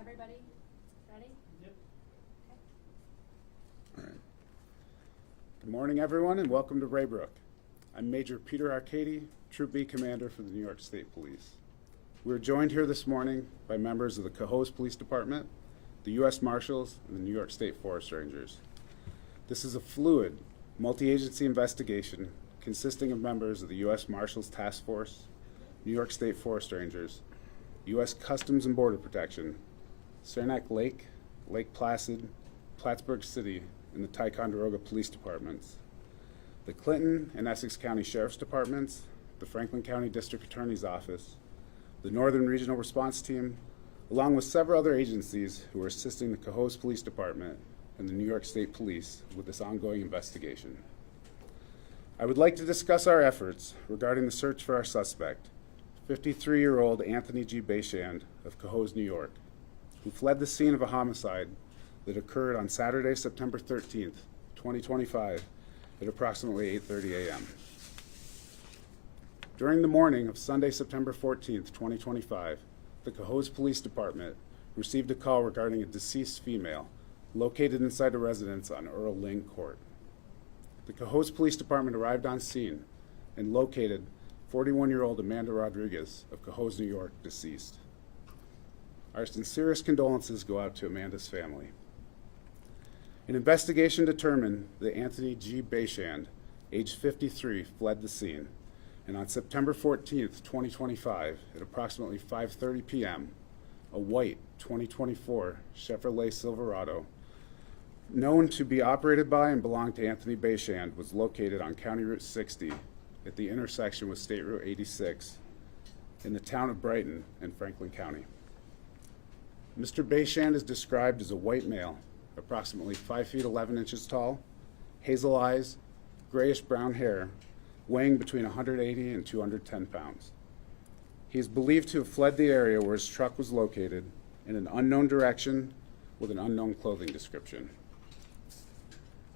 Everybody ready? Yep. Okay. All right. Good morning, everyone, and welcome to Raybrook. I'm Major Peter Arcady, Troop B Commander for the New York State Police. We're joined here this morning by members of the Cohoes Police Department, the U.S. Marshals, and the New York State Forest Rangers. This is a fluid, multi-agency investigation consisting of members of the U.S. Marshals Task Force, New York State Forest Rangers, U.S. Customs and Border Protection, Saranac Lake, Lake Placid, Plattsburgh City, and the Ticonderoga Police Departments, the Clinton and Essex County Sheriff's Departments, the Franklin County District Attorney's Office, the Northern Regional Response Team, along with several other agencies who are assisting the Cohoes Police Department and the New York State Police with this ongoing investigation. I would like to discuss our efforts regarding the search for our suspect, 53-year-old Anthony G. Bayshand of Cohoes, New York, who fled the scene of a homicide that occurred on Saturday, September 13th, 2025, at approximately 8:30 a.m. During the morning of Sunday, September 14th, 2025, the Cohoes Police Department received a call regarding a deceased female located inside a residence on Earl Ling Court. The Cohoes Police Department arrived on scene and located 41-year-old Amanda Rodriguez of Cohoes, New York, deceased. Our sincerest condolences go out to Amanda's family. An investigation determined that Anthony G. Bayshand, age 53, fled the scene, and on September 14th, 2025, at approximately 5:30 p.m., a white 2024 Chevrolet Silverado, known to be operated by and belong to Anthony Bayshand, was located on County Route 60 at the intersection with State Route 86 in the town of Brighton in Franklin County. Mr. Bayshand is described as a white male, approximately 5 feet 11 inches tall, hazel eyes, grayish brown hair, weighing between 180 and 210 pounds. He is believed to have fled the area where his truck was located in an unknown direction with an unknown clothing description.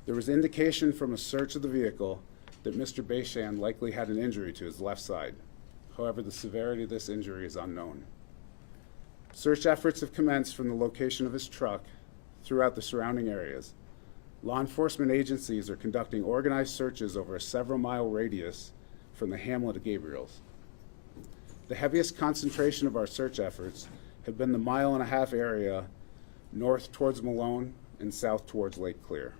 There was indication from a search of the vehicle that Mr. Bayshand likely had an injury to his left side. However, the severity of this injury is unknown. Search efforts have commenced from the location of his truck throughout the surrounding areas. Law enforcement agencies are conducting organized searches over a several-mile radius from the hamlet of Gabriels. The heaviest concentration of our search efforts have been the mile-and-a-half area north towards Malone and south towards Lake Clear.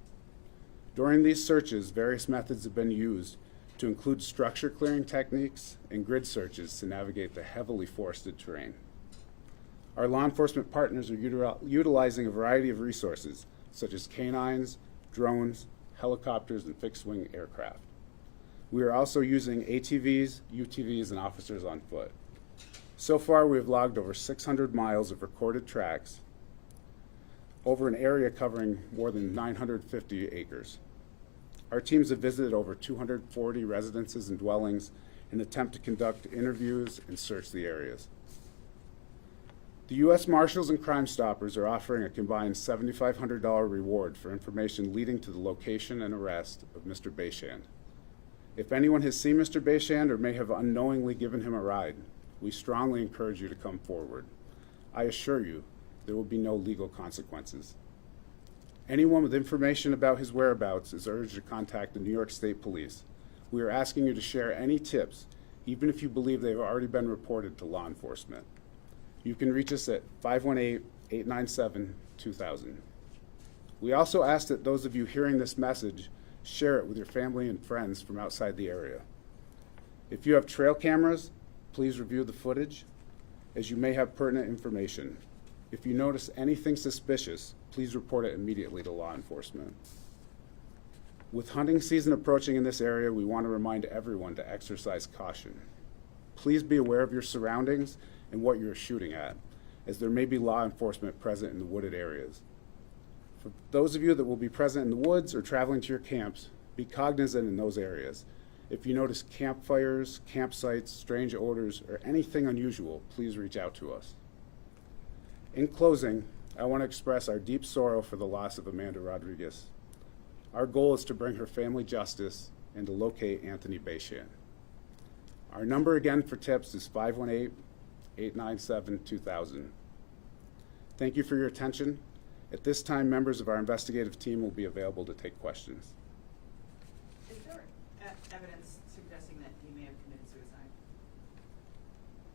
During these searches, various methods have been used to include structure clearing techniques and grid searches to navigate the heavily forested terrain. Our law enforcement partners are utilizing a variety of resources, such as canines, drones, helicopters, and fixed-wing aircraft. We are also using ATVs, UTVs, and officers on foot. So far, we have logged over 600 miles of recorded tracks over an area covering more than 950 acres. Our teams have visited over 240 residences and dwellings in an attempt to conduct interviews and search the areas. The U.S. Marshals and Crime Stoppers are offering a combined $7,500 reward for information leading to the location and arrest of Mr. Bayshand. If anyone has seen Mr. Bayshand or may have unknowingly given him a ride, we strongly encourage you to come forward. I assure you, there will be no legal consequences. Anyone with information about his whereabouts is urged to contact the New York State Police. We are asking you to share any tips, even if you believe they have already been reported to law enforcement. You can reach us at 518-897-2000. We also ask that those of you hearing this message share it with your family and friends from outside the area. If you have trail cameras, please review the footage, as you may have pertinent information. If you notice anything suspicious, please report it immediately to law enforcement. With hunting season approaching in this area, we want to remind everyone to exercise caution. Please be aware of your surroundings and what you're shooting at, as there may be law enforcement present in the wooded areas. For those of you that will be present in the woods or traveling to your camps, be cognizant in those areas. If you notice campfires, campsites, strange odors, or anything unusual, please reach out to us. In closing, I want to express our deep sorrow for the loss of Amanda Rodriguez. Our goal is to bring her family justice and to locate Anthony Bayshand. Our number again for tips is 518-897-2000. Thank you for your attention. At this time, members of our investigative team will be available to take questions. Is there evidence suggesting that he may have committed suicide?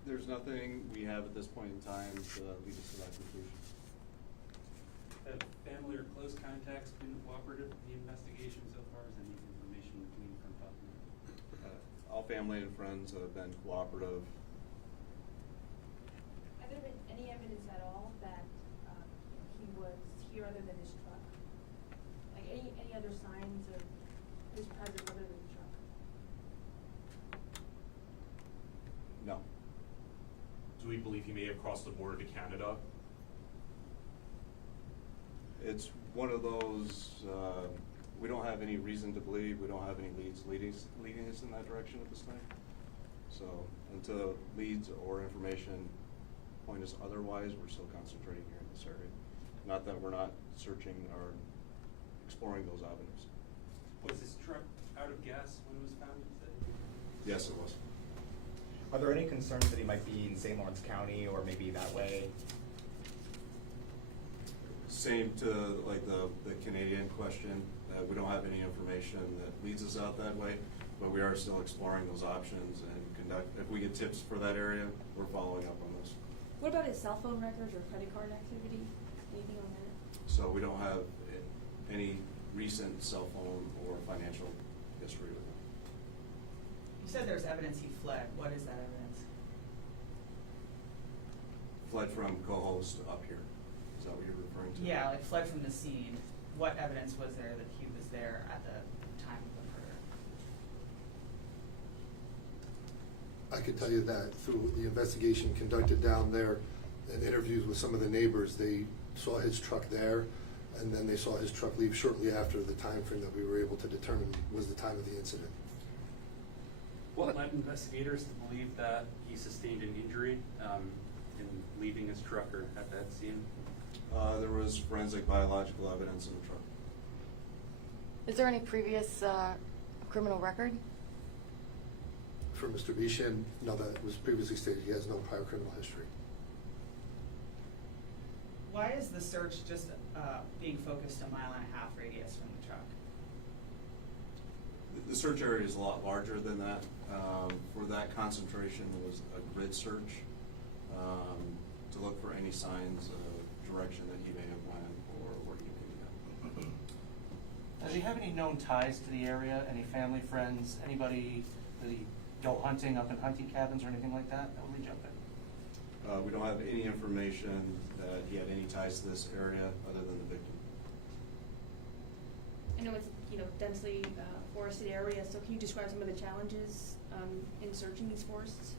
There's nothing we have at this point in time to lead us to that conclusion. Have family or close contacts been cooperative in the investigation so far? Is any information gleaned from talking? All family and friends have been cooperative. Have there been any evidence at all that he was here other than his truck? Like any other signs of his presence other than the truck? No. Do we believe he may have crossed the border to Canada? It's one of those, we don't have any reason to believe, we don't have any leads leading us in that direction at this time. So until leads or information point us otherwise, we're still concentrating here in this area. Not that we're not searching or exploring those avenues. Was his truck out of gas when it was found? Yes, it was. Are there any concerns that he might be in St. Lawrence County or maybe that way? Same to like the Canadian question. We don't have any information that leads us out that way, but we are still exploring those options and if we get tips for that area, we're following up on those. What about his cell phone records or credit card activity? Anything on that? So we don't have any recent cell phone or financial history with him. You said there's evidence he fled. What is that evidence? Fled from Cohoes to up here. Is that what you're referring to? Yeah, like fled from the scene. What evidence was there that he was there at the time of the murder? I could tell you that through the investigation conducted down there and interviews with some of the neighbors, they saw his truck there, and then they saw his truck leave shortly after the time frame that we were able to determine was the time of the incident. What led investigators to believe that he sustained an injury in leaving his truck or at that scene? There was forensic biological evidence in the truck. Is there any previous criminal record? For Mr. Bishan, no, that was previously stated, he has no prior criminal history. Why is the search just being focused a 1.5 mile radius from the truck? The search area is a lot larger than that. For that concentration, it was a grid search to look for any signs of direction that he may have went or where he may be at. Does he have any known ties to the area? Any family, friends, anybody? Does he go hunting up in hunting cabins or anything like that? That would we jump in? We don't have any information that he had any ties to this area other than the victim. I know it's densely forested area, so can you describe some of the challenges in searching these forests?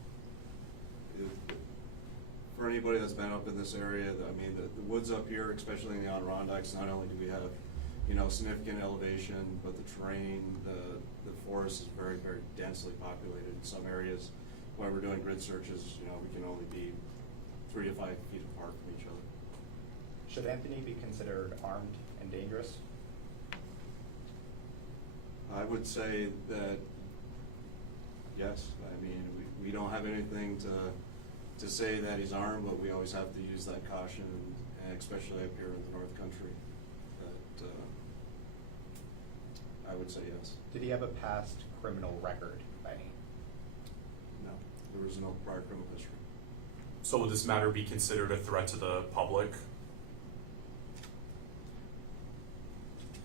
For anybody that's been up in this area, I mean, the woods up here, especially in the Adirondacks, not only do we have, significant elevation, but the terrain, the forest is very, very densely populated. In some areas, when we're doing grid searches, we can only be 3 to 5 feet apart from each other. Should Anthony be considered armed and dangerous? I would say that, yes. I mean, we don't have anything to say that he's armed, but we always have to use that caution, and especially up here in the North Country, that I would say yes. Did he have a past criminal record by any? No, there was no prior criminal history. So would this matter be considered a threat to the public?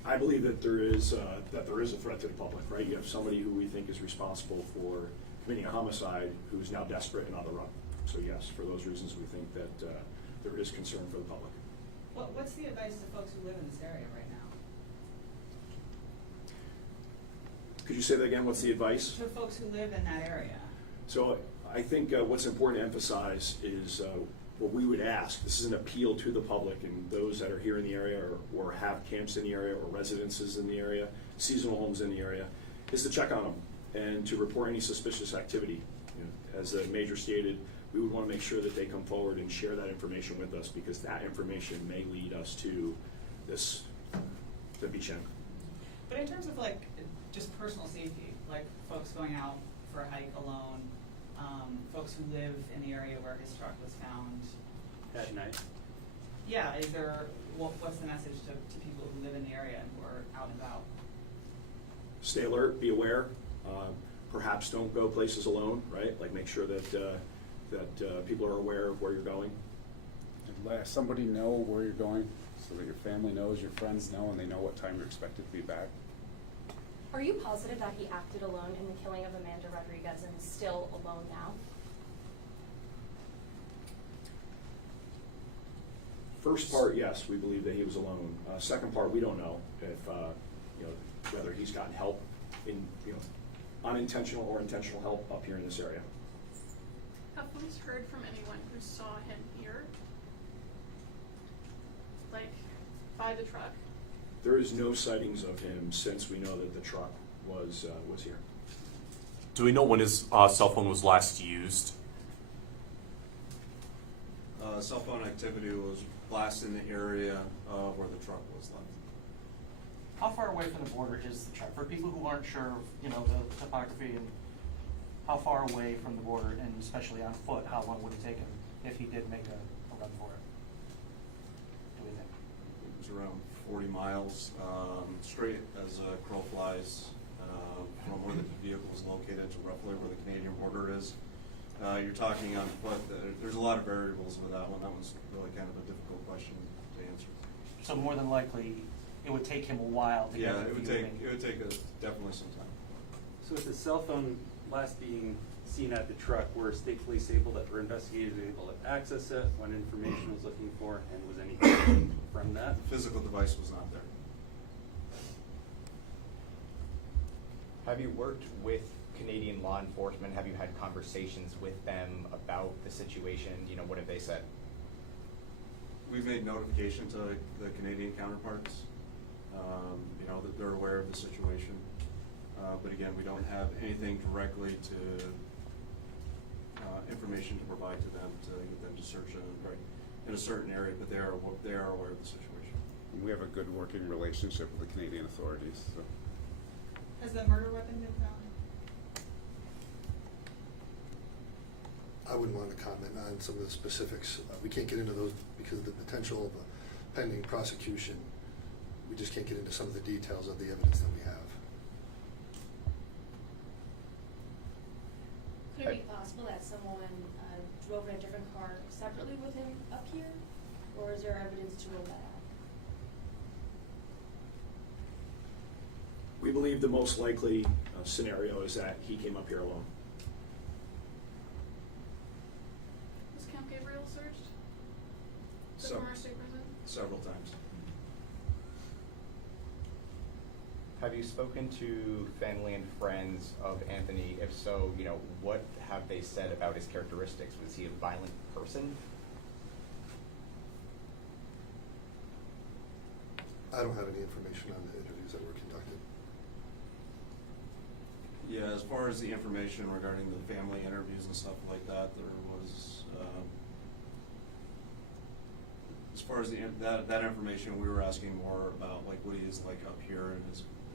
I believe that there is a threat to the public, right? You have somebody who we think is responsible for committing a homicide who's now desperate and on the run. So yes, for those reasons, we think that there is concern for the public. What's the advice to folks who live in this area right now? Could you say that again? What's the advice? To folks who live in that area. So I think what's important to emphasize is what we would ask. This is an appeal to the public and those that are here in the area or have camps in the area or residences in the area, seasonal homes in the area, is to check on them and to report any suspicious activity. As the major stated, we would want to make sure that they come forward and share that information with us, because that information may lead us to the beach end. But in terms of just personal safety, like folks going out for a hike alone, folks who live in the area where his truck was found At night? yeah, is there, what's the message to people who live in the area and who are out and about? Stay alert, be aware. Perhaps don't go places alone, right? Like make sure that people are aware of where you're going. And let somebody know where you're going so that your family knows, your friends know, and they know what time you're expected to be back. Are you positive that he acted alone in the killing of Amanda Rodriguez and is still alone now? First part, yes, we believe that he was alone. Second part, we don't know if whether he's gotten help in unintentional or intentional help up here in this area. Have police heard from anyone who saw him here? Like, by the truck? There is no sightings of him since we know that the truck was here. Do we know when his cell phone was last used? Cell phone activity was last in the area where the truck was left. How far away from the border is the truck? For people who aren't sure of, the topography, and how far away from the border, and especially on foot, how long would it take him if he did make a run for it? Do we think? It was around 40 miles, straight as a crow flies from where the vehicle was located to roughly where the Canadian border is. You're talking on foot. There's a lot of variables with that one. That was really kind of a difficult question to answer. So more than likely, it would take him a while to get Yeah, a it would take definitely some time. So with the cell phone last being seen at the truck, were state police able to, or investigators able to access it when information was looking for, and was anything from that? The physical device was not there. Have you worked with Canadian law enforcement? Have you had conversations with them about the situation? What have they said? We've made notification to the Canadian counterparts, that they're aware of the situation. But again, we don't have anything directly to information to provide to them to get them to search in a certain area, but they are aware of the situation. We have a good working relationship with the Canadian authorities. So. Has the murder weapon been found? I wouldn't want to comment on some of the specifics. We can't get into those because of the potential of a pending prosecution. We just can't get into some of the details of the evidence that we have. Could it be possible that someone drove in a different car separately with him up here? Or is there evidence to rule that out? We believe the most likely scenario is that he came up here alone. Was Camp Gabriel searched? The So- former state prison? Several times. Have you spoken to family and friends of Anthony? If so, what have they said about his characteristics? Was he a violent person? I don't have any information on the interviews that were conducted. Yeah, as far as the information regarding the family interviews and stuff like that, there was, as far as that information, we were asking more about like what he is like up here, and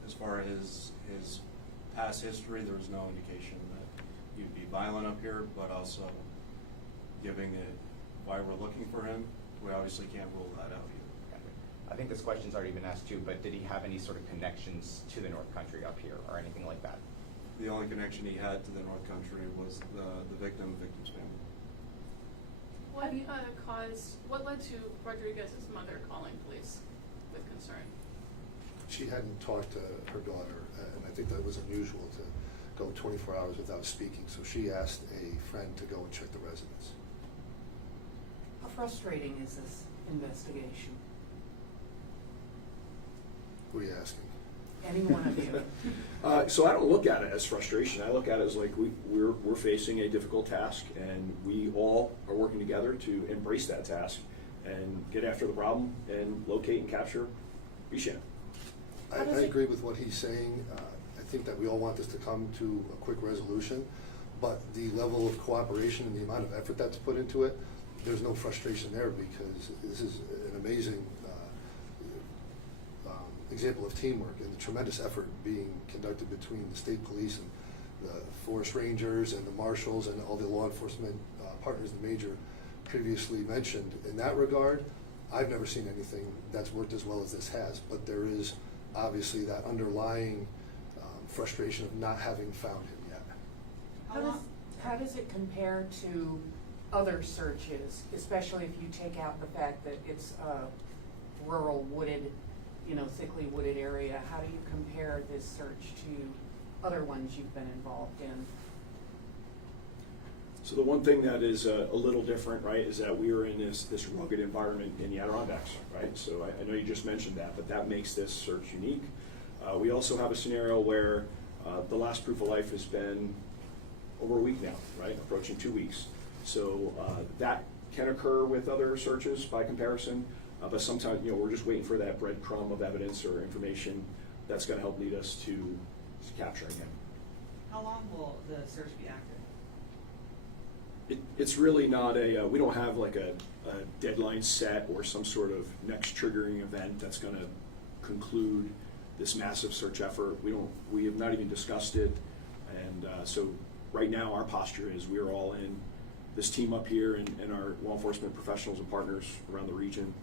as far as his past history, there was no indication that he'd be violent up here, but also giving it why we're looking for him, we obviously can't rule that out either. I think this question's already been asked too, but did he have any sort of connections to the North Country up here or anything like that? The only connection he had to the North Country was the victim's family. What led to Rodriguez's mother calling police with concern? She hadn't talked to her daughter, and I think that was unusual to go 24 hours without speaking, so she asked a friend to go and check the residence. How frustrating is this investigation? Who are you asking? Any one of you? So I don't look at it as frustration. I look at it as like we're facing a difficult task, and we all are working together to embrace that task and get after the problem and locate and capture Bishan. I agree with what he's saying. I think that we all want this to come to a quick resolution, but the level of cooperation and the amount of effort that's put into it, there's no frustration there because this is an amazing example of teamwork and the tremendous effort being conducted between the state police and the forest rangers and the marshals and all the law enforcement partners the Major previously mentioned. In that regard, I've never seen anything that's worked as well as this has, but there is obviously that underlying frustration of not having found him yet. How does it compare to other searches, especially if you take out the fact that it's a rural wooded, thickly wooded area? How do you compare this search to other ones you've been involved in? So the one thing that is a little different, right, is that we are in this rugged environment in the Adirondacks, right? So I know you just mentioned that, but that makes this search unique. We also have a scenario where the last proof of life has been over a week now, right, approaching 2 weeks. So that can occur with other searches by comparison, but sometimes, we're just waiting for that breadcrumb of evidence or information that's going to help lead us to capturing him. How long will the search be active? It's really not we don't have like a deadline set or some sort of next triggering event that's going to conclude this massive search effort. We have not even discussed it. And so right now our posture is we're all in. This team up here and our law enforcement professionals and partners around the region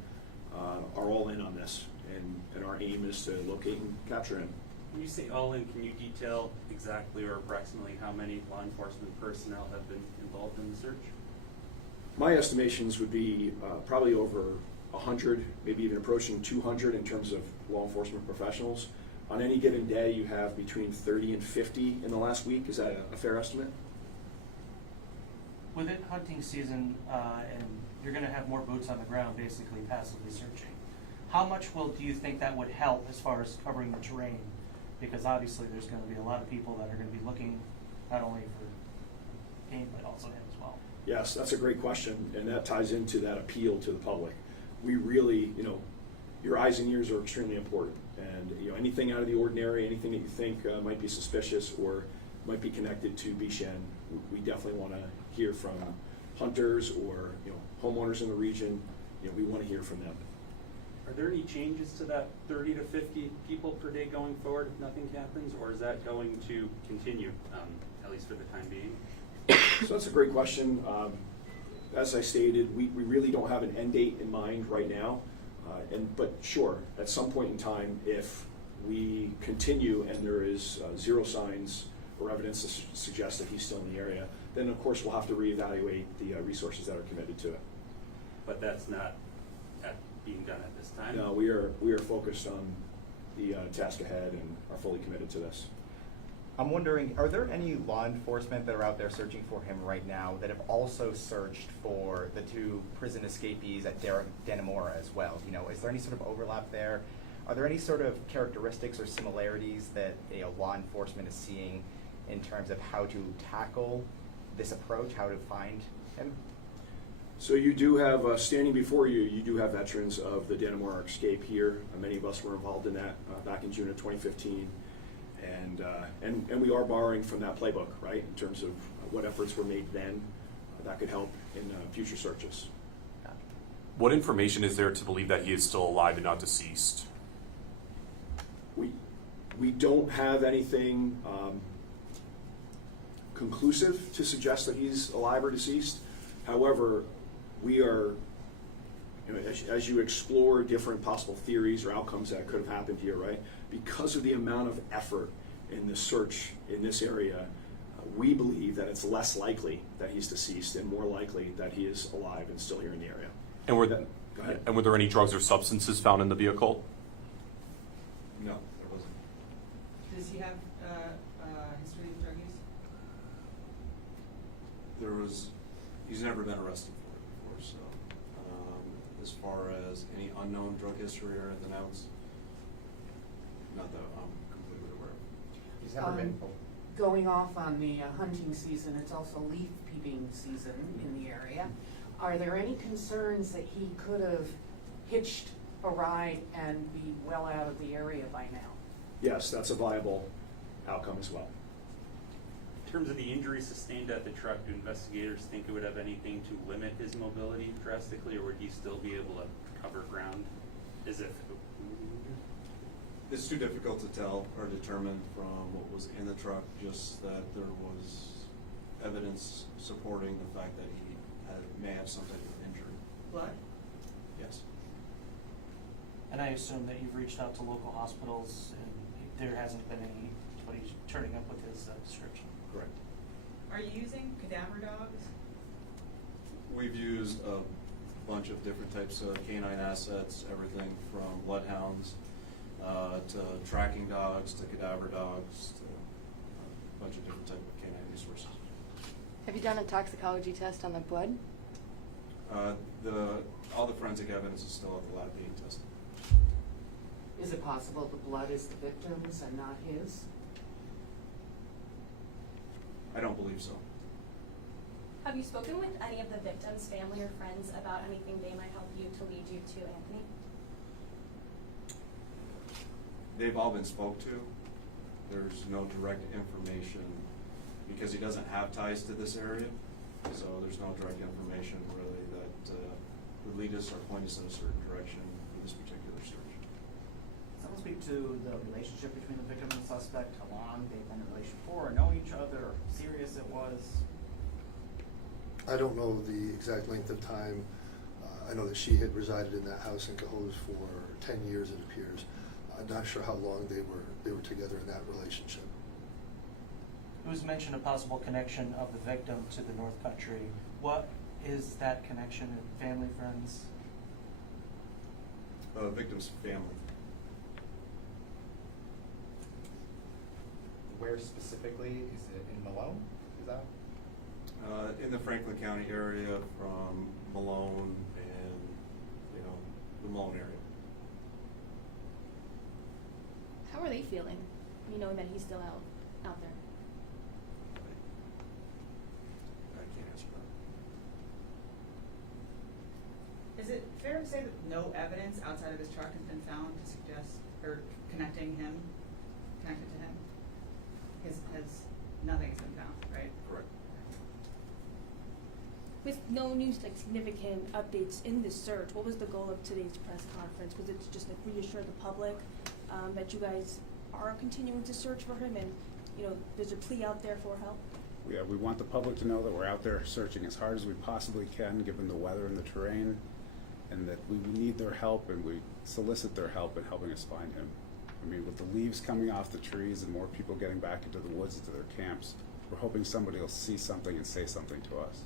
are all in on this. And our aim is to locate and capture him. When you say all in, can you detail exactly or approximately how many law enforcement personnel have been involved in the search? My estimations would be probably over 100, maybe even approaching 200 in terms of law enforcement professionals. On any given day, you have between 30 and 50 in the last week. Is that a fair estimate? With it hunting season, and you're going to have more boots on the ground basically passively searching, how much do you think that would help as far as covering the terrain? Because obviously there's going to be a lot of people that are going to be looking not only for game but also him as well. Yes, that's a great question, and that ties into that appeal to the public. We really, your eyes and ears are extremely important, and anything out of the ordinary, anything that you think might be suspicious or might be connected to Bishan, we definitely want to hear from hunters or homeowners in the region. We want to hear from them. Are there any changes to that 30 to 50 people per day going forward if nothing happens, or is that going to continue, at least for the time being? So that's a great question. As I stated, we really don't have an end date in mind right now. But sure, at some point in time, if we continue and there is zero signs or evidence to suggest that he's still in the area, then of course we'll have to reevaluate the resources that are committed to it. But that's not being done at this time? No, we are focused on the task ahead and are fully committed to this. I'm wondering, are there any law enforcement that are out there searching for him right now that have also searched for the two prison escapees at Dannemora as well? Is there any sort of overlap there? Are there any sort of characteristics or similarities that law enforcement is seeing in terms of how to tackle this approach, how to find him? So you do have, standing before you, you do have veterans of the Dannemora escape here. Many of us were involved in that back in June of 2015. And we are borrowing from that playbook, right, in terms of what efforts were made then that could help in future searches. What information is there to believe that he is still alive and not deceased? We don't have anything conclusive to suggest that he's alive or deceased. However, we are, as you explore different possible theories or outcomes that could have happened here, right? Because of the amount of effort in the search in this area, we believe that it's less likely that he's deceased and more likely that he is alive and still here in the area. And were, Go ahead. and were there any drugs or substances found in the vehicle? No, there wasn't. Does he have history of drug use? He's never been arrested for it before, so as far as any unknown drug history or anything else, not that I'm completely aware of. He's never been. Going off on the hunting season, it's also leaf peeping season in the area. Are there any concerns that he could have hitched a ride and be well out of the area by now? Yes, that's a viable outcome as well. In terms of the injury sustained at the truck, do investigators think it would have anything to limit his mobility drastically, or would he still be able to cover ground as if? It's too difficult to tell or determine from what was in the truck, just that there was evidence supporting the fact that he may have some type of injury. Blood? Yes. assume that you've reached out to local hospitals and there hasn't been anybody turning up with his description. Correct. Are you using cadaver dogs? We've used a bunch of different types of canine assets, everything from bloodhounds to tracking dogs to cadaver dogs to a bunch of different types of canine resources. Have you done a toxicology test on the blood? All the forensic evidence is still at the lab being tested. Is it possible the blood is the victim's and not his? I don't believe so. Have you spoken with any of the victims, family or friends, about anything they might help you to lead you to Anthony? They've all been spoke to. There's no direct information because he doesn't have ties to this area, so there's no direct information really that would lead us or point us in a certain direction for this particular search. Someone speak to the relationship between the victim and the suspect, how long they've been in a relation for, or know each other, or how serious it was. I don't know the exact length of time. I know that she had resided in that house in Cohoes for 10 years, it appears. I'm not sure how long they were together in that relationship. It was mentioned a possible connection of the victim to the North Country. What is that connection? Family, friends? Victim's family. Where specifically? Is it in Malone? Is that? In the Franklin County area from Malone and, the Malone area. How are they feeling, knowing that he's still out there? I can't answer that. Is it fair to say that no evidence outside of his truck has been found to suggest or connected to him? Nothing's been found, right? Correct. With no new significant updates in this search, what was the goal of today's press conference? Was it to just reassure the public that you guys are continuing to search for him and there's a plea out there for help? Yeah, we want the public to know that we're out there searching as hard as we possibly can given the weather and the terrain, and that we need their help and we solicit their help in helping us find him. I mean, with the leaves coming off the trees and more people getting back into the woods to their camps, we're hoping somebody will see something and say something to us.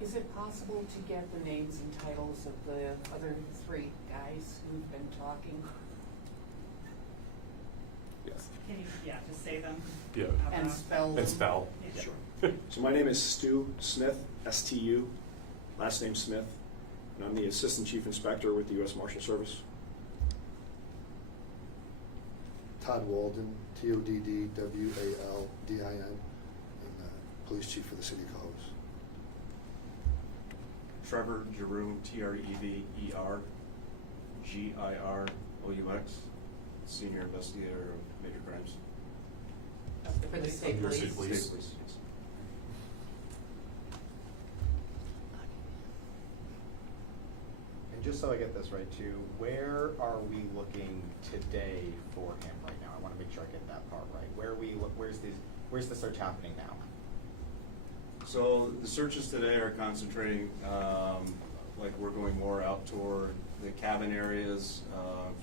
Is it possible to get the names and titles of the other 3 guys who've been talking? Yes. Can you, just say them? Yeah. And spell them? And spell. Yeah. Sure. So my name is Stu Smith, S-T-U, last name Smith, and I'm the Assistant Chief Inspector with the U.S. Marshal Service. Todd Walden, Toddwaldin, and Police Chief for the City of Cohoes. Trevor Giroux, Trevergirous, Senior Investigator of Major Crimes. For the state Your police? state police. State Police, yes. And just so I get this right too, where are we looking today for him right now? I want to make sure I get that part right. Where's the search happening now? So the searches today are concentrating, we're going more out toward the cabin areas,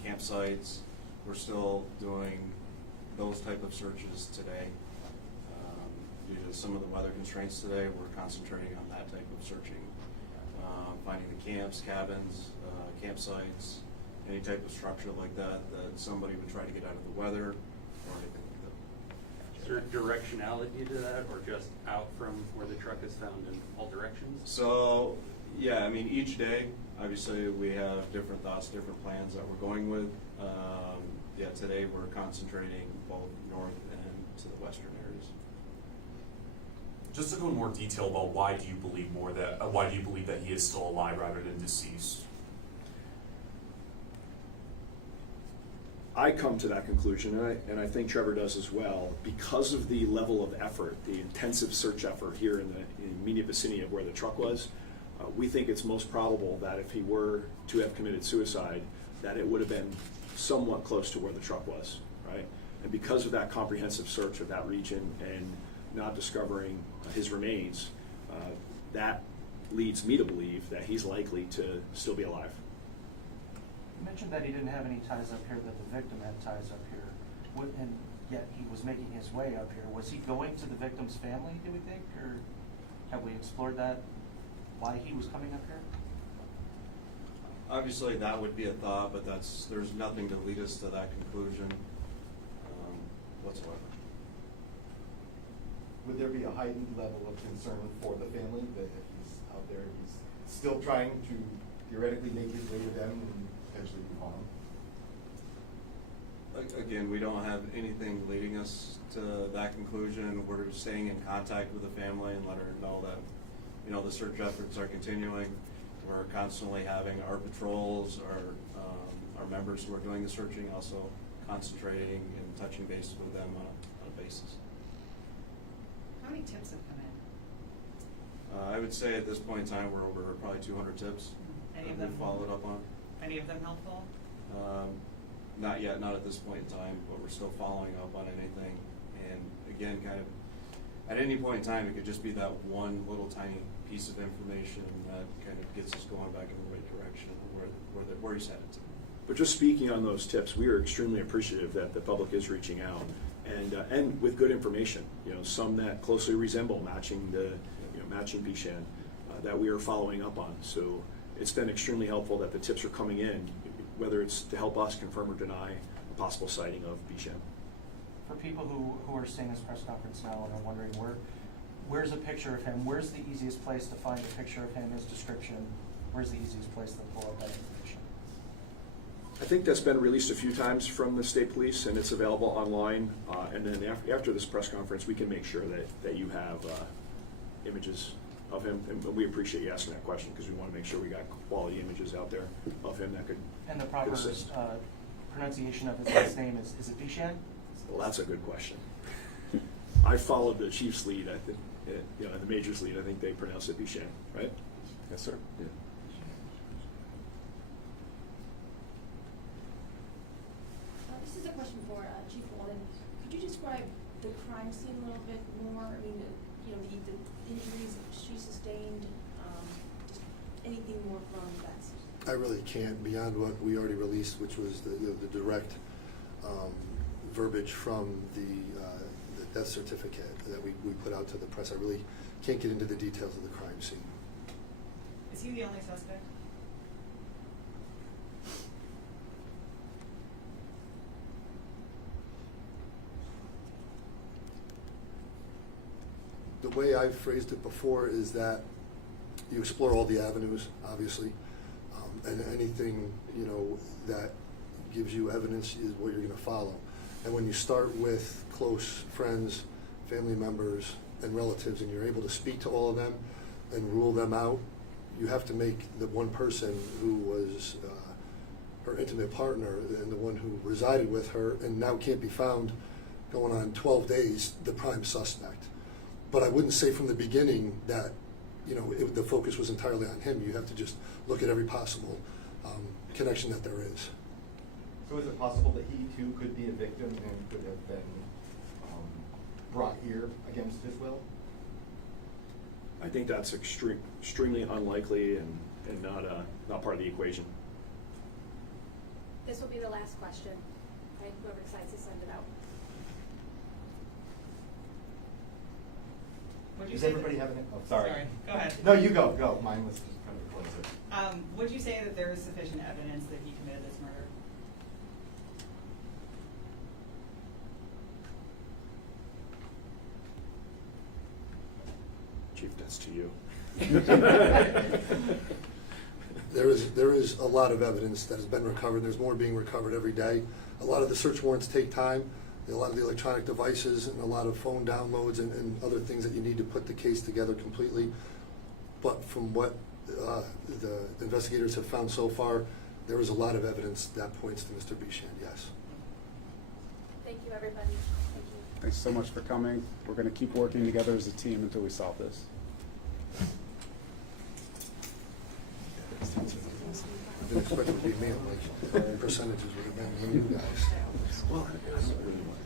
campsites. We're still doing those type of searches today. Due to some of the weather constraints today, we're concentrating on that type of searching. Finding the camps, cabins, campsites, any type of structure like that somebody would try to get out of the weather or anything like that. Is there directionality to that, or just out from where the truck is found in all directions? So, yeah, I mean, each day, obviously, we have different thoughts, different plans that we're going with. Today we're concentrating both north and to the western areas. Just to go in more detail about why do you believe that he is still alive rather than deceased? I come to that conclusion, and I think Trevor does as well, because of the level of effort, the intensive search effort here in the immediate vicinity of where the truck was. We think it's most probable that if he were to have committed suicide, that it would have been somewhat close to where the truck was, right? And because of that comprehensive search of that region and not discovering his remains, that leads me to believe that he's likely to still be alive. You mentioned that he didn't have any ties up here, that the victim had ties up here, and yet he was making his way up here. Was he going to the victim's family, do we think, or have we explored that, why he was coming up here? Obviously, that would be a thought, but there's nothing to lead us to that conclusion whatsoever. Would there be a heightened level of concern for the family that if he's out there, he's still trying to theoretically make his way to them and potentially do harm? Again, we don't have anything leading us to that conclusion. We're staying in contact with the family and let her know that, the search efforts are continuing. We're constantly having our patrols, our members who are doing the searching also concentrating and touching base with them on a basis. How many tips have come in? I would say at this point in time, we're over probably 200 tips Any that of them we've followed up on. Any of them helpful? Not yet, not at this point in time, but we're still following up on anything. And again, kind of, at any point in time, it could just be that one little tiny piece of information that kind of gets us going back in the right direction of where he's headed to. But just speaking on those tips, we are extremely appreciative that the public is reaching out and with good information. Some that closely resemble matching Bishan that we are following up on. So it's been extremely helpful that the tips are coming in, whether it's to help us confirm or deny a possible sighting of Bishan. For people who are seeing this press conference now and are wondering where's a picture of him, where's the easiest place to find a picture of him, his description, where's the easiest place to pull up that information? I think that's been released a few times from the state police, and it's available online. And then after this press conference, we can make sure that you have images of him. And we appreciate you asking that question because we want to make sure we got quality images out there of him that could. And the proper assist. pronunciation of his last name is it Bishan? Well, that's a good question. I followed the chief's lead. I think, the major's lead. I think they pronounce it Bishan, right? Yes, sir. Yeah. This is a question for Chief Walden. Could you describe the crime scene a little bit more? I mean, the injuries she sustained, just anything more from that? I really can't, beyond what we already released, which was the direct verbiage from the death certificate that we put out to the press. I really can't get into the details of the crime scene. Is he the only suspect? The way I've phrased it before is that you explore all the avenues, obviously, and anything that gives you evidence is what you're going to follow. And when you start with close friends, family members, and relatives, and you're able to speak to all of them and rule them out, you have to make the one person who was her intimate partner and the one who resided with her and now can't be found going on 12 days, the prime suspect. But I wouldn't say from the beginning that the focus was entirely on him. You have to just look at every possible connection that there is. So is it possible that he too could be a victim and could have been brought here against his will? I think that's extremely unlikely and not part of the equation. This will be the last question, right? Whoever decides to send it out. Would you Does say everybody have any? Oh, sorry. Sorry, go ahead. No, you go. Mine was just kind of closer. Would you say that there is sufficient evidence that he committed this murder? Chief, that's to you. There is a lot of evidence that has been recovered. There's more being recovered every day. A lot of the search warrants take time. A lot of the electronic devices and a lot of phone downloads and other things that you need to put the case together completely. But from what the investigators have found so far, there is a lot of evidence that points to Mr. Bishan, yes. Thank you, everybody. Thank you. Thanks so much for coming. We're going to keep working together as a team until we solve this. I didn't expect it to be me, like percentages would have been you guys. Well, I don't really want to.